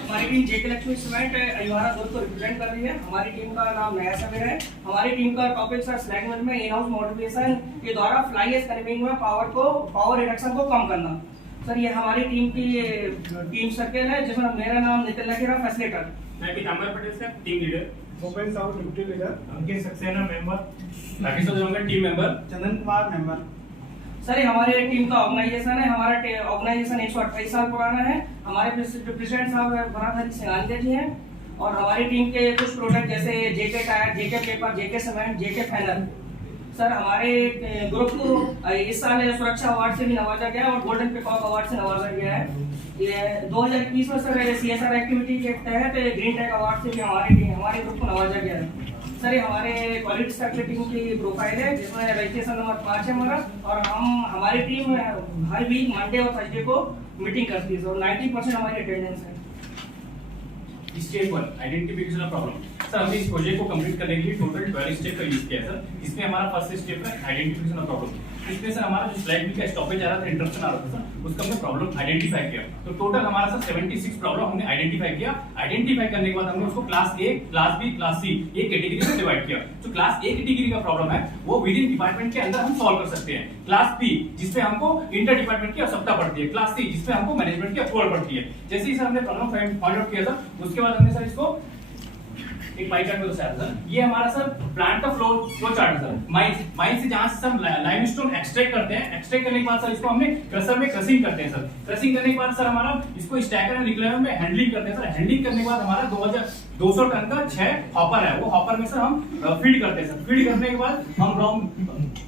हमारी टीम जेके लक्ष्मी सीमेंट अहिवारा दूर को रिप्रेजेंट कर रही है। हमारी टीम का नाम नया सवेरा है। हमारी टीम का टॉपिक सर स्लैग मिल में इन हाउस मॉडिफिकेशन के द्वारा फ्लाई एश कन्वेइंग में पावर रिडक्शन को कम करना। सर ये हमारी टीम की टीम सर्कल है जिसमें मेरा नाम नितिन लखेरा फैसिलिटेटर, मैं Pitambar Patel sir team leader, Bhupendra Sahu deputy leader, Ankit Saxena member, Rakesh Jonga team member, Chandan Kumar member. Sir ये हमारे टीम का ऑर्गेनाइजेशन है। हमारा ऑर्गेनाइजेशन 128 साल पुराना है। हमारे प्रेसिडेंट साहब भरत हरी सिंघानिया जी हैं और हमारी टीम के कुछ प्रोडक्ट जैसे जेके टायर, जेके पेपर, जेके सीमेंट, जेके फैनल। सर हमारे ग्रुप को इस साल सुरक्षा अवार्ड से भी नवाजा गया और गोल्डन पिकॉक अवार्ड से नवाजा गया है। ये 2021 में सर CSR एक्टिविटी के तहत ग्रीन टैग अवार्ड से भी हमारे ग्रुप को नवाजा गया है। सर ये हमारे क्वालिटी सर्कल टीम की प्रोफाइल है जिसमें रजिस्ट्रेशन नंबर 5 है हमारा और हमारी टीम हर वीक मंडे और थर्सडे को मीटिंग करती है और 90% हमारी अटेंडेंस है। Step 1 identification of problem. Sir हमने इस प्रोजेक्ट को कंप्लीट करने के लिए टोटल 12 स्टेप का यूज किया सर। इसमें हमारा फर्स्ट स्टेप है आइडेंटिफिकेशन ऑफ प्रॉब्लम। इसमें सर हमारा जो स्लाइड का स्टॉपेज आ रहा था, इंटरप्शन आ रहा था सर, उसका हमने प्रॉब्लम आइडेंटिफाई किया। तो टोटल हमारा सर 76 प्रॉब्लम हमने आइडेंटिफाई किया। आइडेंटिफाई करने के बाद हमने उसको class A, class B, class C ये कैटेगरी में डिवाइड किया। जो क्लास ए कैटेगरी का प्रॉब्लम है वो विद इन डिपार्टमेंट के अंदर हम सॉल्व कर सकते हैं। क्लास बी जिसपे हमको इंटर डिपार्टमेंट की आवश्यकता पड़ती है, क्लास सी जिसपे हमको मैनेजमेंट की अप्रूवल पड़ती है। जैसे ही सर हमने प्रॉब्लम फाइंड आउट किया सर, उसके बाद हमने सर इसको एक पाई चार्ट में दर्शाया सर। ये हमारा सर प्लांट का फ्लो चार्ट है सर। माइन से जहां से हम लाइमस्टोन एक्सट्रैक्ट करते हैं, एक्सट्रैक्ट करने के बाद सर इसको हमने क्रशर में क्रशिंग करते हैं सर। क्रशिंग करने के बाद सर हमारा इसको स्टैकर एंड रिक्लाइमर में हैंडलिंग करते हैं सर। हैंडलिंग करने के बाद हमारा 2200 टन का 6 हॉपर है, वो हॉपर में सर हम फीड करते हैं सर। फीड करने के बाद हम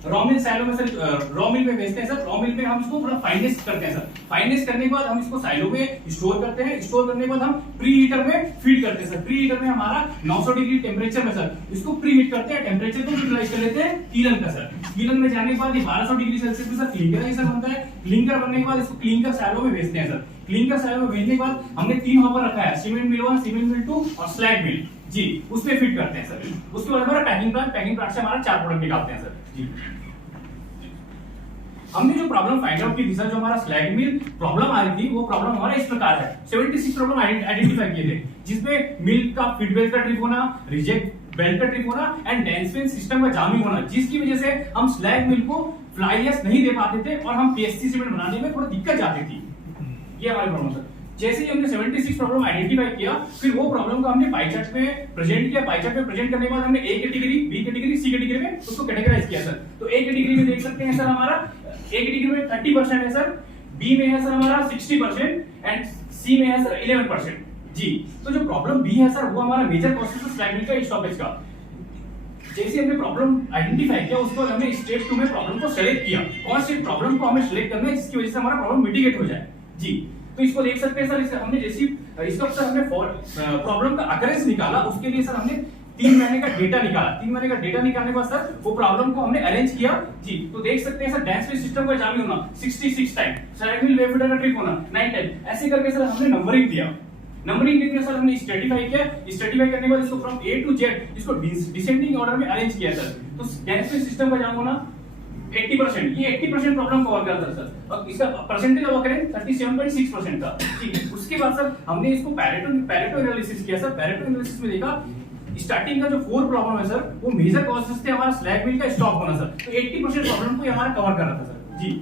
रॉ मिल साइलो में सर रॉ मिल में भेजते हैं सर। रॉ मिल में हम इसको थोड़ा फाइनेस करते हैं सर। फाइनेस करने के बाद हम इसको साइलो में स्टोर करते हैं। स्टोर करने के बाद हम प्री हीटर में फीड करते हैं सर। प्री हीटर में हमारा 900 डिग्री टेम्परेचर में सर इसको प्री हीट करते हैं। टेम्परेचर को यूटिलाइज कर लेते हैं कीलन का सर। कीलन में जाने के बाद ये 1200 डिग्री सेल्सियस में सर क्लिंकर जैसा बनता है। क्लिंकर बनने के बाद इसको क्लिंकर साइलो में भेजते हैं सर। क्लिंकर साइलो में भेजने के बाद हमने 3 हॉपर रखा है, सीमेंट मिल 1, सीमेंट मिल 2 और स्लैग मिल जी, उसमें फिट करते हैं सर। उसके बाद हमारा पैकिंग प्लांट से हमारा 4 प्रोडक्ट निकालते हैं सर जी। हमने जो प्रॉब्लम फाइंड आउट की थी सर, जो हमारा स्लैग मिल प्रॉब्लम आ रही थी वो प्रॉब्लम हमारा इस प्रकार है। 76 प्रॉब्लम आइडेंटिफाई किए थे जिसमें मिल का फीडबैक का ट्रिप होना, रिजेक्ट बेल्ट का ट्रिप होना एंड डेंसफेन सिस्टम का जामिंग होना, जिसकी वजह से हम स्लैग मिल को फ्लाई एश नहीं दे पाते थे और हम पीएससी सीमेंट बनाने में थोड़ा दिक्कत जाती थी। ये हमारी प्रॉब्लम सर। जैसे ही हमने 76 प्रॉब्लम आइडेंटिफाई किया, फिर वो प्रॉब्लम को हमने पाई चार्ट में प्रेजेंट किया। पाई चार्ट में प्रेजेंट करने के बाद हमने A category, B category, C category में उसको कैटेगराइज किया सर। तो ए कैटेगरी में देख सकते हैं सर हमारा ए कैटेगरी में 30% है सर, बी में है सर हमारा 60% एंड सी में है सर 11% जी। तो जो प्रॉब्लम बी है सर वो हमारा मेजर कॉस्ट है स्लैग मिल का स्टॉपेज का। जैसे हमने प्रॉब्लम आइडेंटिफाई किया उसको हमने स्टेप 2 में प्रॉब्लम को सेलेक्ट किया। कौन सी प्रॉब्लम को हमें सेलेक्ट करना है जिसकी वजह से हमारा प्रॉब्लम मिटिगेट हो जाए जी। तो इसको देख सकते हैं सर, इससे हमने जैसी इसका सर हमने प्रॉब्लम का अकरेंस निकाला, उसके लिए सर हमने 3 महीने का डेटा निकाला। 3 महीने का डेटा निकालने के बाद सर वो प्रॉब्लम को हमने अरेंज किया जी। तो देख सकते हैं सर डेंसिटी सिस्टम का जामिंग होना 66 टाइम, स्लैग मिल वेव फीडर का ट्रिप होना 9 टाइम। ऐसे करके सर हमने नंबरिंग दिया। नंबरिंग देकर सर हमने स्ट्रेटिफाई किया। स्ट्रेटिफाई करने के बाद इसको फ्रॉम ए टू जेड इसको डिसेंडिंग ऑर्डर में अरेंज किया सर। तो डेंसिटी सिस्टम का जाम होना 80%, ये 80% प्रॉब्लम कवर करता है सर। और इसका परसेंटेज ऑफ अकरेंस 37.6% था ठीक है। उसके बाद सर हमने इसको पैरेटो एनालिसिस किया सर। पैरेटो एनालिसिस में देखा स्टार्टिंग का जो 4 प्रॉब्लम है सर वो मेजर कॉजेस थे हमारा स्लैग मिल का स्टॉप होना सर। तो 80% प्रॉब्लम को हमारा कवर कर रहा था सर जी।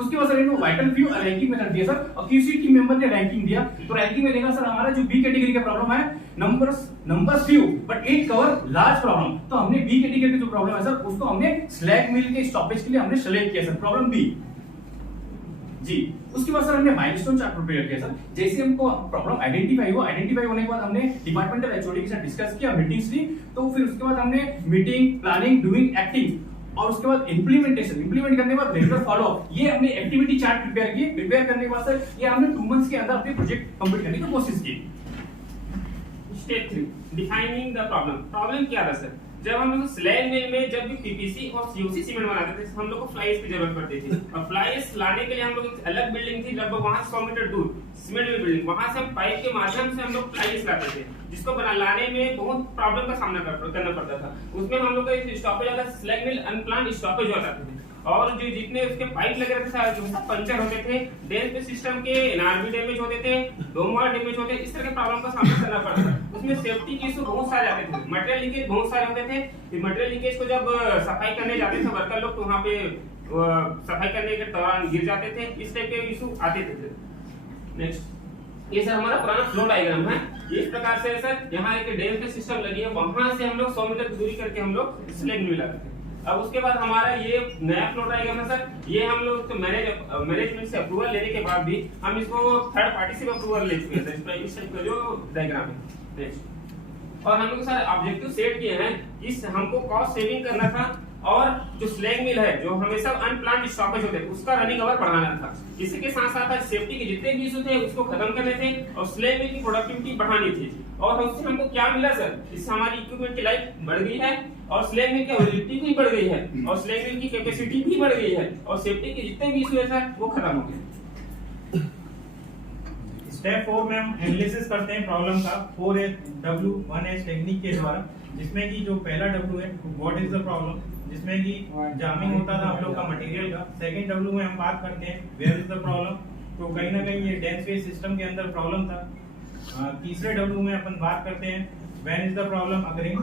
उसके बाद सर इनको वाइटल व्यू रैंकिंग मेथड दिया सर और क्यूसी टीम मेंबर ने रैंकिंग दिया। तो रैंकिंग में देखा सर हमारा जो बी कैटेगरी का प्रॉब्लम है numbers few but it cover large problem. तो हमने बी कैटेगरी की जो प्रॉब्लम है सर उसको हमने स्लैग मिल के स्टॉपेज के लिए हमने सेलेक्ट किया सर, प्रॉब्लम बी जी। उसके बाद सर हमने माइलस्टोन चार्ट प्रिपेयर किया सर। जैसे हमको प्रॉब्लम आइडेंटिफाई होने के बाद हमने डिपार्टमेंटल एचओडी के साथ डिस्कस किया, मीटिंग्स ली। तो फिर उसके बाद हमने मीटिंग, प्लानिंग, डूइंग, एक्टिंग और उसके बाद इंप्लीमेंटेशन, इंप्लीमेंट करने के बाद रेगुलर फॉलोअप, ये हमने एक्टिविटी चार्ट प्रिपेयर किए। प्रिपेयर करने के बाद सर ये हमने 2 मंथ्स के अंदर अपने प्रोजेक्ट कंप्लीट करने की कोशिश की। स्टेप 3 डिफाइनिंग द प्रॉब्लम क्या था सर? जब हम लोग स्लैग मिल में जब भी पीपीसी और सीओसी सीमेंट बनाते थे हम लोग को फ्लाई एश की जरूरत पड़ती थी और फ्लाई एश लाने के लिए हम लोग अलग बिल्डिंग थी लगभग वहां से 100 मीटर दूर सीमेंट मिल बिल्डिंग, वहां से हम पाइप के माध्यम से हम लोग फ्लाई एश लाते थे जिसको लाने में बहुत प्रॉब्लम का सामना करना पड़ता था। उसमें हम लोग का स्टॉपेज आता था, स्लैग मिल अनप्लान स्टॉपेज हो जाते थे। और जो जितने उसके पाइप लगे रहते थे वो सब पंचर होते थे, डेंस सिस्टम के एनआरबी डैमेज होते थे, डोम वाल डैमेज होते थे, इस तरह के प्रॉब्लम का सामना करना पड़ता था। उसमें सेफ्टी के इशू बहुत सारे आते थे, मटेरियल लीकेज बहुत सारे होते थे। मटेरियल लीकेज को जब सफाई करने जाते थे वर्कर लोग तो वहाँ पे सफाई करने के दौरान गिर जाते थे, इस टाइप के इशू आते थे। नेक्स्ट, ये सर हमारा पुराना फ्लो डायग्राम है। इस प्रकार से सर यहाँ एक डैम का सिस्टम लगी है, वहां से हम लोग 100 मीटर की दूरी करके हम लोग स्लैग मिल लाते थे। अब उसके बाद हमारा ये नया फ्लो डायग्राम है सर, ये हम लोग तो मैनेजमेंट से अप्रूवल लेने के बाद भी हम इसको थर्ड पार्टी से अप्रूवल ले चुके हैं सर, इस टाइप का जो डायग्राम है। नेक्स्ट, और हम लोग सर ऑब्जेक्टिव सेट किए हैं, इस हमको कॉस्ट सेविंग करना था और जो स्लैग मिल है जो हमेशा अनप्लान्ड स्टॉपेज होते थे उसका रनिंग आवर बढ़ाना था। इसी के साथ साथ सेफ्टी के जितने भी इशू थे उसको खत्म करने थे और स्लैग मिल की प्रोडक्टिविटी बढ़ानी थी। और उससे हमको क्या मिला सर, इससे हमारी इक्विपमेंट की लाइफ बढ़ गई है और स्लैग मिल की अवेलेबिलिटी भी बढ़ गई है और स्लैग मिल की कैपेसिटी भी बढ़ गई है और सेफ्टी के जितने भी इशू है सर वो खत्म हो गए। स्टेप 4 में हम एनालिसिस करते हैं प्रॉब्लम का 4W1H टेक्निक के द्वारा, जिसमें कि जो पहला W है व्हाट इज द प्रॉब्लम, जिसमें कि जामिंग होता था हम लोग का मटेरियल का। सेकंड W में हम बात करते हैं वेयर इज द प्रॉब्लम, तो कहीं ना कहीं ये डेंस वेज सिस्टम के अंदर प्रॉब्लम था। तीसरे W में अपन बात करते हैं when is the problem occurring,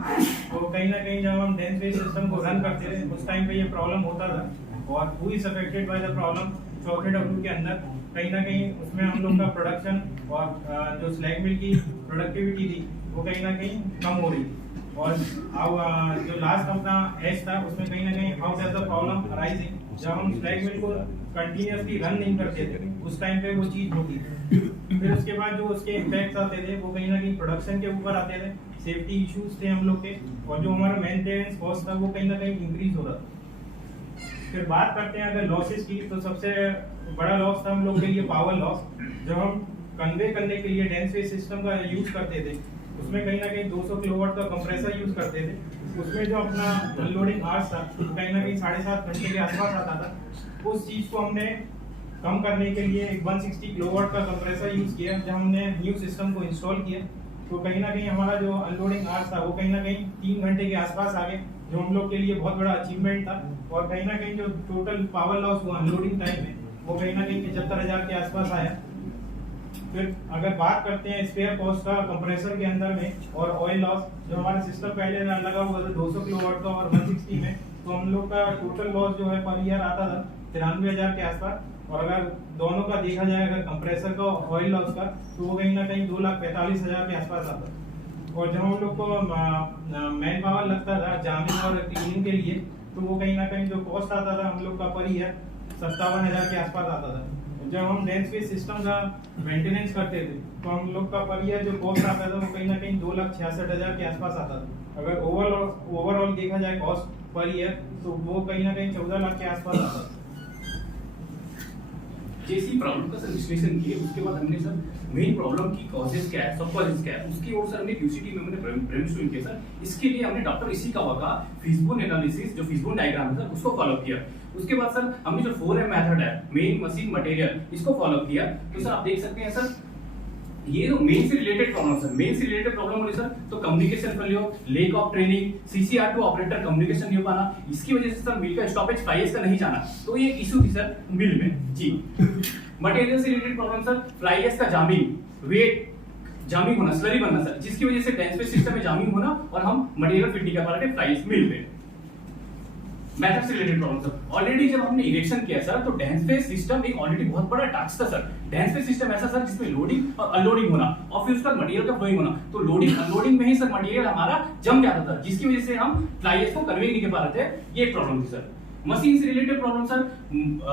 तो कहीं ना कहीं जब हम डेंस वेज सिस्टम को रन करते थे उस टाइम पे ये प्रॉब्लम होता था। और who is affected by the problem, चौथे W के अंदर कहीं ना कहीं उसमें हम लोग का प्रोडक्शन और जो स्लैग मिल की प्रोडक्टिविटी थी वो कहीं ना कहीं कम हो रही थी। और अब जो लास्ट अपना एच था उसमें कहीं ना कहीं how does the problem arising, जब हम स्लैग मिल को कंटिन्यूअसली रन नहीं करते थे उस टाइम पे वो चीज होती थी। फिर उसके बाद जो उसके इम्पैक्ट आते थे वो कहीं ना कहीं प्रोडक्शन के ऊपर आते थे, सेफ्टी इश्यूज थे हम लोग के, और जो हमारा मेंटेनेंस कॉस्ट था वो कहीं ना कहीं इंक्रीज हो रहा था। फिर बात करते हैं अगर लॉसेस की, तो सबसे बड़ा लॉस था हम लोग के लिए पावर लॉस। जब हम कन्वे करने के लिए डेंस वेज सिस्टम का यूज करते थे उसमें कहीं ना कहीं 200 किलोवाट का कंप्रेसर यूज करते थे, उसमें जो अपना अनलोडिंग आवर्स था वो कहीं ना कहीं 7.5 घंटे के आसपास आता था। उस चीज को हमने कम करने के लिए एक 160 किलोवाट का कंप्रेसर यूज किया। जब हमने न्यू सिस्टम को इंस्टॉल किया तो कहीं ना कहीं हमारा जो अनलोडिंग आवर्स था वो कहीं ना कहीं 3 घंटे के आसपास आ गए, जो हम लोग के लिए बहुत बड़ा अचीवमेंट था। और कहीं ना कहीं जो टोटल पावर लॉस हुआ अनलोडिंग टाइम में वो कहीं ना कहीं 75,000 के आसपास आया। फिर अगर बात करते हैं स्पेयर कॉस्ट का कंप्रेसर के अंदर में और ऑयल लॉस, जो हमारा सिस्टम पहले लगा हुआ था 200 किलोवाट का और 160 में, तो हम लोग का टोटल लॉस जो है पर ईयर आता था 93,000 के आसपास। और अगर दोनों का देखा जाए अगर कंप्रेसर का और ऑयल लॉस का तो वो कहीं ना कहीं 2,45,000 के आसपास आता था। और जब हम लोग को मैन पावर लगता था जामिंग और क्लीनिंग के लिए तो वो कहीं ना कहीं जो कॉस्ट आता था हम लोग का पर ईयर 57,000 के आसपास आता था। जब हम डेंस वेज सिस्टम का मेंटेनेंस करते थे तो हम लोग का पर ईयर जो कॉस्ट आता था वो कहीं ना कहीं 2,66,000 के आसपास आता था। अगर ओवरऑल देखा जाए कॉस्ट पर ईयर तो वो कहीं ना कहीं 14 लाख के आसपास आता था। जैसी प्रॉब्लम का सर विश्लेषण किए उसके बाद हमने सर मेन प्रॉब्लम की कॉजेस क्या है, सब कॉजेस क्या है, उसकी ओर सर हमने क्यूसीटी में हमने ब्रेनस्टॉर्मिंग किया सर। इसके लिए हमने डॉक्टर इशिकावा का फिशबोन एनालिसिस जो फिशबोन डायग्राम है सर उसको फॉलो किया। उसके बाद सर हमने जो 4M मेथड है मेन मशीन मटेरियल इसको फॉलो किया। तो सर आप देख सकते हैं सर ये जो मेन से रिलेटेड प्रॉब्लम सर, मेन से रिलेटेड प्रॉब्लम होने सर तो communication failure, lack of training, CCR to operator communication नहीं हो पाना, इसकी वजह से सर मिल का स्टॉपेज फ्लाईएस का नहीं जाना, तो ये एक इशू थी सर मिल में जी। मटेरियल से रिलेटेड प्रॉब्लम सर फ्लाईएस का जामिंग, वेट जामिंग होना, स्लरी बनना सर, जिसकी वजह से डेंस वेज सिस्टम में जामिंग होना और हम मटेरियल फिट नहीं कर पा रहे थे फ्लाईएस मिल में। मैथड से रिलेटेड प्रॉब्लम सर ऑलरेडी जब हमने इरेक्शन किया सर तो डेंस फेज सिस्टम एक ऑलरेडी बहुत बड़ा टास्क था सर। डेंस फेज सिस्टम ऐसा सर जिसमें लोडिंग और अनलोडिंग होना और फिर उसका मटेरियल का फ्लोइंग होना, तो लोडिंग अनलोडिंग में ही सर मटेरियल हमारा जम जाता था जिसकी वजह से हम फ्लाईएस को कन्वे नहीं कर पा रहे थे, ये प्रॉब्लम थी सर। मशीन से रिलेटेड प्रॉब्लम सर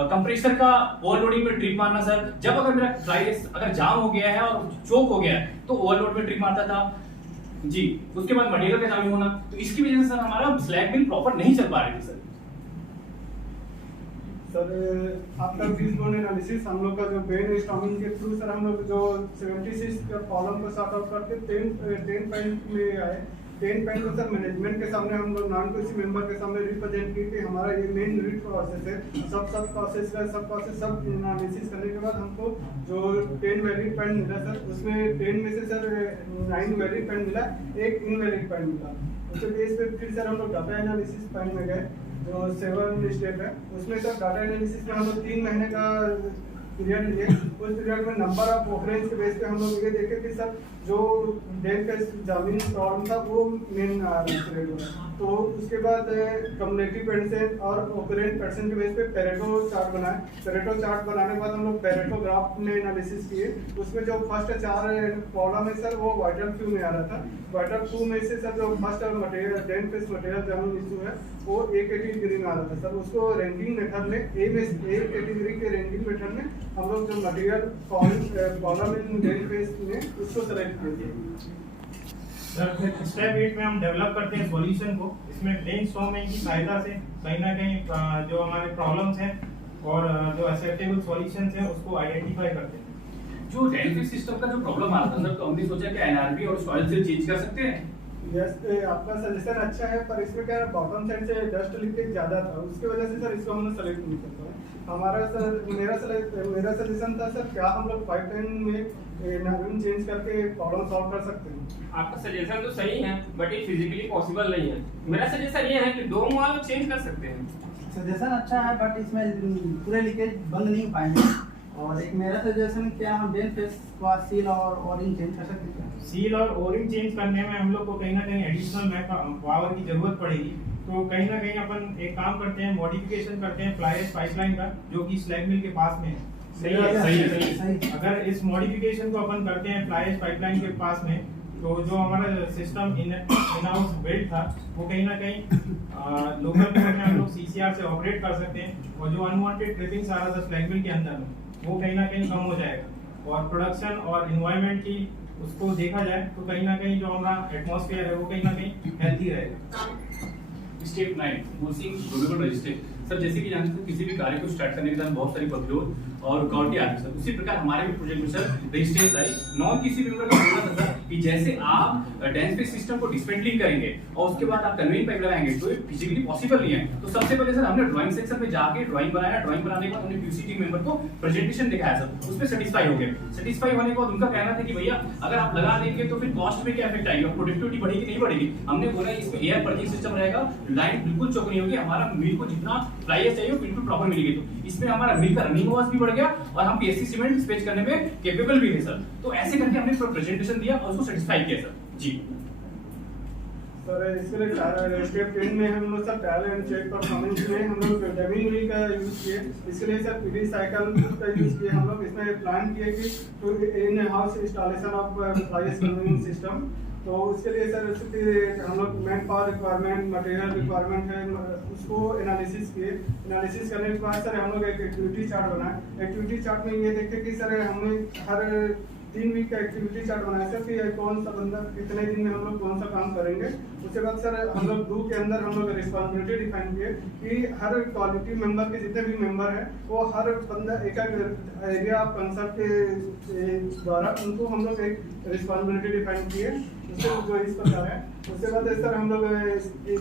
कंप्रेसर का ओवरलोडिंग में ट्रिप मारना सर, जब अगर मेरा फ्लाईएस अगर जाम हो गया है और चोक हो गया है तो ओवरलोड में ट्रिप मारता था जी। उसके बाद मटेरियल का जामिंग होना, तो इसकी वजह से सर हमारा स्लैग मिल प्रॉपर नहीं चल पा रही थी सर। आफ्टर फिशबोन एनालिसिस हम लोग का जो ब्रेनस्टॉर्मिंग के थ्रू सर हम लोग जो 76 का प्रॉब्लम को सॉर्ट आउट करके 10 पॉइंट में आए। 10 पॉइंट को सर मैनेजमेंट के सामने हम लोग नॉन क्यूसी मेंबर के सामने रिप्रेजेंट किए कि हमारा ये मेन रीड प्रोसेस है, सब प्रोसेस सब एनालिसिस करने के बाद हमको जो 10 वैलिड पॉइंट मिला सर उसमें 10 में से सर 9 वैलिड पॉइंट मिला, एक इनवैलिड पॉइंट मिला। उसके बेस पे फिर सर हम लोग डाटा एनालिसिस पॉइंट में गए। जो 7 स्टेप है उसमें सर डाटा एनालिसिस में हम लोग 3 महीने का पीरियड लिए। उस पीरियड में नंबर ऑफ ऑकरेंस के बेस पे हम लोग ये देखे कि सर जो डेट का जामिन प्रॉब्लम था वो मेन रेट हुआ। तो उसके बाद कम्युनिटी परसेंट और ऑकरेंट परसेंट के बेस पे पेरेटो चार्ट बनाए। पेरेटो चार्ट बनाने के बाद हम लोग पेरेटो ग्राफ में एनालिसिस किए। उसमें जो फर्स्ट 4 कॉलम है सर वो वाइटल फ्यू में आ रहा था। वाइटल फ्यू में से सर जो first material dent face material jamming issue है वो A कैटेगरी में आ रहा था सर। उसको रैंकिंग मेथड में A कैटेगरी के रैंकिंग मेथड में हम लोग जो material column in dent face में उसको सेलेक्ट किए थे। सर स्टेप 8 में हम डेवलप करते हैं सॉल्यूशन को। इसमें ब्रेनस्टॉर्मिंग की सहायता से कहीं ना कहीं जो हमारे प्रॉब्लम्स हैं और जो एक्सेप्टेबल सॉल्यूशंस हैं उसको आइडेंटिफाई करते हैं। जो डेंसिटी सिस्टम का जो प्रॉब्लम आ रहा था सर, तो हमने सोचा कि एनआरबी और सॉइल से चेंज कर सकते हैं। यस, आपका सजेशन अच्छा है, पर इसमें क्या है बॉटम साइड से डस्ट लीकेज ज़्यादा था, उसकी वजह से सर इसको हमने सेलेक्ट नहीं कर पाए। हमारा सर मेरा सजेशन था सर क्या हम लोग 510 में नाम चेंज करके प्रॉब्लम सॉल्व कर सकते हैं। आपका सजेशन तो सही है बट ये फिजिकली पॉसिबल नहीं है। मेरा सजेशन ये है कि डोम वॉल चेंज कर सकते हैं। सजेशन अच्छा है बट इसमें पूरे लीकेज बंद नहीं पाएंगे। और एक मेरा सजेशन क्या हम डेंट फेस का सील और ओरिंग चेंज कर सकते हैं। सील और ओरिंग चेंज करने में हम लोग को कहीं ना कहीं एडिशनल मैन पावर की जरूरत पड़ेगी। तो कहीं ना कहीं अपन एक काम करते हैं, मॉडिफिकेशन करते हैं फ्लाई एश पाइपलाइन का जो कि स्लैग मिल के पास में है। सही है, सही है। अगर इस मॉडिफिकेशन को अपन करते हैं फ्लाई एश पाइपलाइन के पास में, तो जो हमारा सिस्टम इन हाउस बिल्ड था वो कहीं ना कहीं लोकल कोड में हम लोग CCR से ऑपरेट कर सकते हैं। और जो अनवांटेड ट्रिपिंग्स आ रहा था स्लैग मिल के अंदर में वो कहीं ना कहीं कम हो जाएगा। और प्रोडक्शन और इन्वायरमेंट की उसको देखा जाए तो कहीं ना कहीं जो हमारा एटमॉस्फेयर है वो कहीं ना कहीं हेल्थी रहेगा। Step 9 forcing global registration. Sir जैसे कि जानते हैं किसी भी कार्य को स्टार्ट करने के बाद बहुत सारी प्रतिरोध और रुकावटें आती हैं सर, उसी प्रकार हमारे भी प्रोजेक्ट में सर रेजिस्टेंस आई। नॉन किसी मेंबर का बोलना था सर कि जैसे आप डेंस बेस सिस्टम को डिस्मेंटलिंग करेंगे और उसके बाद आप कन्वेयर पाइप लगाएंगे तो ये फिजिकली पॉसिबल नहीं है। तो सबसे पहले सर हमने ड्राइंग सेक्शन में जाके ड्राइंग बनाया। ड्राइंग बनाने के बाद हमने QC टीम मेंबर को प्रेजेंटेशन दिखाया सर, उसमें सेटिस्फाई हो गए। सेटिस्फाई होने के बाद उनका कहना था कि भैया अगर आप लगा देंगे तो फिर कॉस्ट में क्या इफेक्ट आएगा, प्रोडक्टिविटी बढ़ेगी नहीं बढ़ेगी। हमने बोला इसमें एयर पर्चिंग सिस्टम रहेगा, लाइन बिल्कुल चौक नहीं होगी, हमारा मिल को जितना फ्लाई चाहिए बिल्कुल प्रॉपर मिलेगी। तो इसमें हमारा मिल का रनिंग आवर्स भी बढ़ गया और हम PSC सीमेंट डिस्पैच करने में कैपेबल भी है सर। तो ऐसे करके हमने प्रेजेंटेशन दिया और उसको सेटिस्फाई किया सर। जी सर इसके लिए स्टेप 10 में हम लोग sir trial and check performance में हम लोग डबिंग व्हील का यूज किए। इसके लिए सर PD साइकिल का यूज किए। हम लोग इसमें प्लान किए कि to in house installation of fly ash conveyor system. तो उसके लिए सर हम लोग man power requirement material requirement है उसको एनालिसिस किए। एनालिसिस करने के बाद सर हम लोग एक एक्टिविटी चार्ट बनाए। एक्टिविटी चार्ट में ये देखे कि सर हमने हर 3 वीक का एक्टिविटी चार्ट बनाया सर कि कौन सा बंदा कितने दिन में हम लोग कौन सा काम करेंगे। उसके बाद सर हम लोग डू के अंदर हम लोग रिस्पॉन्सिबिलिटी डिफाइन किए कि हर क्वालिटी मेंबर के जितने भी मेंबर हैं वो हर बंदा एक एरिया ऑफ कंसर्ट के द्वारा उनको हम लोग एक रिस्पॉन्सिबिलिटी डिफाइन किए। उससे जो इस प्रकार है। उसके बाद सर हम लोग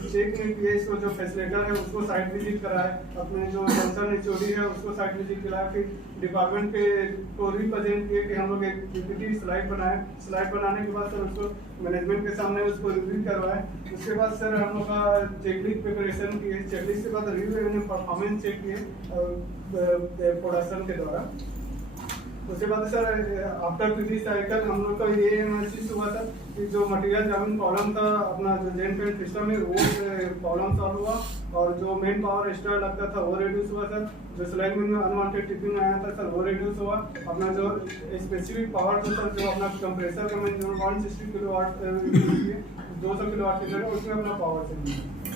चेक में किए इसको जो फैसिलिटर है उसको साइट विजिट कराए, अपने जो कंसर्न HOD है उसको साइट विजिट कराया, फिर डिपार्टमेंट के को रिप्रेजेंट किए कि हम लोग एक PPT स्लाइड बनाए। स्लाइड बनाने के बाद सर उसको मैनेजमेंट के सामने उसको रिव्यू करवाए। उसके बाद सर हम लोग का चेकलिस्ट प्रिपरेशन किए। चेकलिस्ट के बाद रिव्यू एंड परफॉर्मेंस चेक किए प्रोडक्शन के द्वारा। उसके बाद सर आफ्टर PD साइकिल हम लोग का ये एनालिसिस हुआ था कि जो मटेरियल जामिन प्रॉब्लम था अपना जो जेन पेंट सिस्टम है वो प्रॉब्लम सॉल्व हुआ और जो मेन पावर एक्स्ट्रा लगता था वो रिड्यूस हुआ सर। जो स्लैग में अनवांटेड टिपिंग आया था सर वो रिड्यूस हुआ। अपना जो स्पेसिफिक पावर था सर जो अपना कंप्रेसर का मैंने जो 160 किलोवाट 200 किलोवाट की जगह उसमें अपना पावर चाहिए।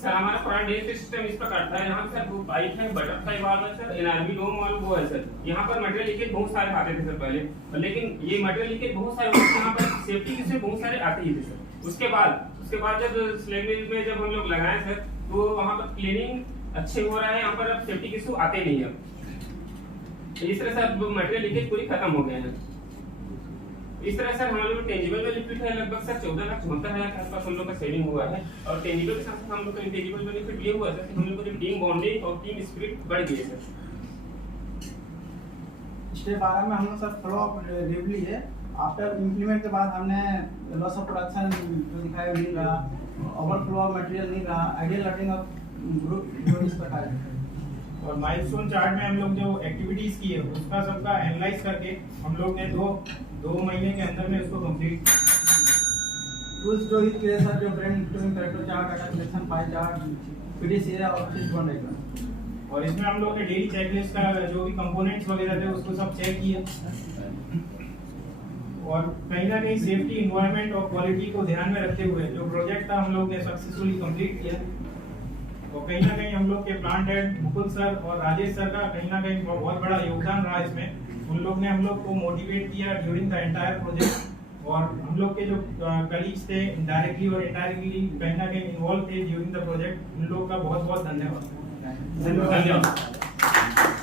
सर हमारा पूरा डेट सिस्टम इस प्रकार था। यहाँ पे सर दो पाइप है, बटरफ्लाई वाल्व है सर, NRB डोम वाल्व वो है सर। यहाँ पर मटेरियल लीकेज बहुत सारे आते थे सर पहले, लेकिन ये मटेरियल लीकेज बहुत सारे होते थे। यहाँ पर सेफ्टी के से बहुत सारे आते ही थे सर। उसके बाद जब स्लैग मिल में जब हम लोग लगाए सर तो वहाँ पर क्लीनिंग अच्छे हो रहा है। यहाँ पर अब सेफ्टी के इशू आते नहीं है। इस तरह से मटेरियल लीकेज पूरी खत्म हो गए हैं। इस तरह से हमारे लोग टेंजिबल बेनिफिट है लगभग सर 14,74,000 के आसपास हम लोग का सेविंग हुआ है। और टेंजिबल के साथ हम लोग का इंटेंजिबल बेनिफिट ये हुआ सर कि हम लोग को टीम बॉन्डिंग और टीम स्पिरिट बढ़ गई है सर। स्टेप 12 में हम लोग सर फ्लो ऑफ रिव्यू है। आफ्टर इंप्लीमेंट के बाद हमने लॉस ऑफ प्रोडक्शन जो दिखाया नहीं रहा, ओवरफ्लो ऑफ मटेरियल नहीं रहा, आइडियल लॉटिंग ऑफ ग्रुप इस प्रकार है। और माइलस्टोन चार्ट में हम लोग जो एक्टिविटीज की है उसका सबका एनालाइज करके हम लोग ने दो महीने के अंदर में उसको कंप्लीट। टूल्स जो यूज किए सर, जो brain storming character chart, data collection, pie chart, PDC और फिशबोन डायग्राम। और इसमें हम लोग ने डेली चेकलिस्ट का जो भी कंपोनेंट्स वगैरह थे उसको सब चेक किया और कहीं ना कहीं सेफ्टी, इन्वायरमेंट और क्वालिटी को ध्यान में रखते हुए जो प्रोजेक्ट था हम लोग ने सक्सेसफुली कंप्लीट किया। और कहीं ना कहीं हम लोग के प्लांट हेड मुकुल सर और राजेश सर का कहीं ना कहीं बहुत बड़ा योगदान रहा इसमें। उन लोग ने हम लोग को मोटिवेट किया ड्यूरिंग द एंटायर प्रोजेक्ट। और हम लोग के जो कलीग्स थे डायरेक्टली और इनडायरेक्टली कहीं ना कहीं इन्वॉल्व थे ड्यूरिंग द प्रोजेक्ट, उन लोग का बहुत बहुत धन्यवाद। धन्यवाद।